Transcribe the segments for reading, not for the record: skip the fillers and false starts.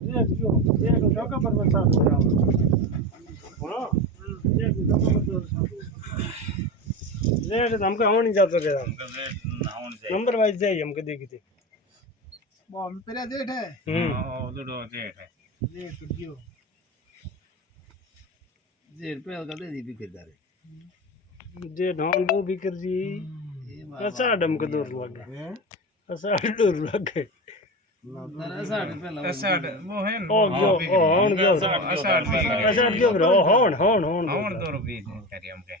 एक जो एक डॉक्टर पर बता दो यार बोलो एक डॉक्टर पर बता दो रेट हमको होनी जाता है हमको रेट ना होनी चाहिए नंबर वाइज जाइए हमको देखी थी वो हम पे रेट है उधर रेट है रेट क्यों रेट पे अलग दे दी बिकदार जे ढोल वो बिकर जी ऐसा डम के दूर लग गए ऐसा दूर लग गए असड वो है ओ गयो ओ होन गयो असड ऐसा गयो ब्रो होन होन होन होन 2 रुपए करी हमके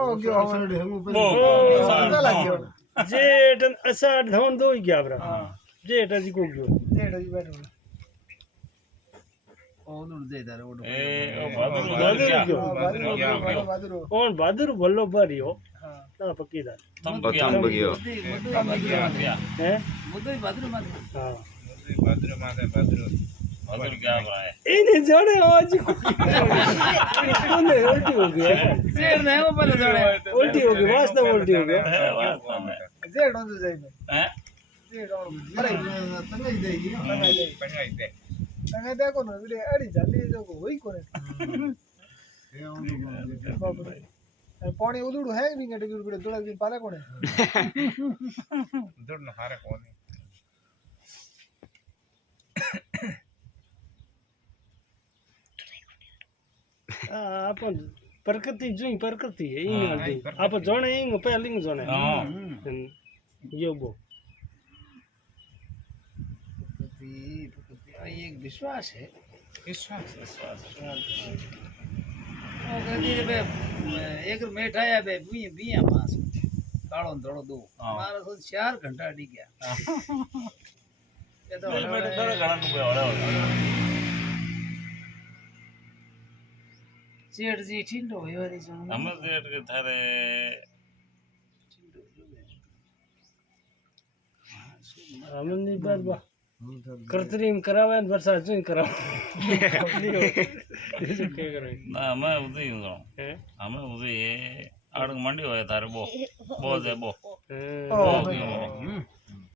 ओ गयो हम पे पता लग गयो जेठ ऐसा ढोन दो ही गया ब्रा जेठ जी को गयो रेट जी बैठो ओ उधर दे दारे वो ए ओ बादरो कौन बहादुर बल्लो भरी हो हां ना पक्की दा तुम बगयो हैं मुद्दे बादरो मत हां भद्र माते भद्र क्या रहा है इन्हें जोड़े आज कौन उल्टी हो गई रेट नहीं वो पहले जोड़े उल्टी हो गई वास्तव उल्टी हो गया रेट on जाए हैं रेट on करे तंगे देगी ना तंगे दे पंगाई दे तंगे देखो ना वीडियो अड़ी जाली जो होई कोने पानी उदुड़ है नहीं गटे वीडियो थोड़ा दिन पाले कोने दूर न हारे कौन अपन प्रकृति जो प्रकृति है इन आप जोने इन पहले इन जोने हां यो बो ये एक विश्वास है विश्वास ओ कहती है बे एक मेठा है बे बिया मास कालो थोड़ो दो मारा तो 4 घंटा अड़ी गया ये तो बड़े घणा रुपया वाला सेठ जी ठिंडो होयो री जो हम रेट के थारे हमन नहीं बात बा कृत्रिम करावे न वर्षा जो करावे ये के करे ना मैं उधर ही हूं हैं हमें उधर ये आड़ मंडी होया थारे बो दे बो हैं ओ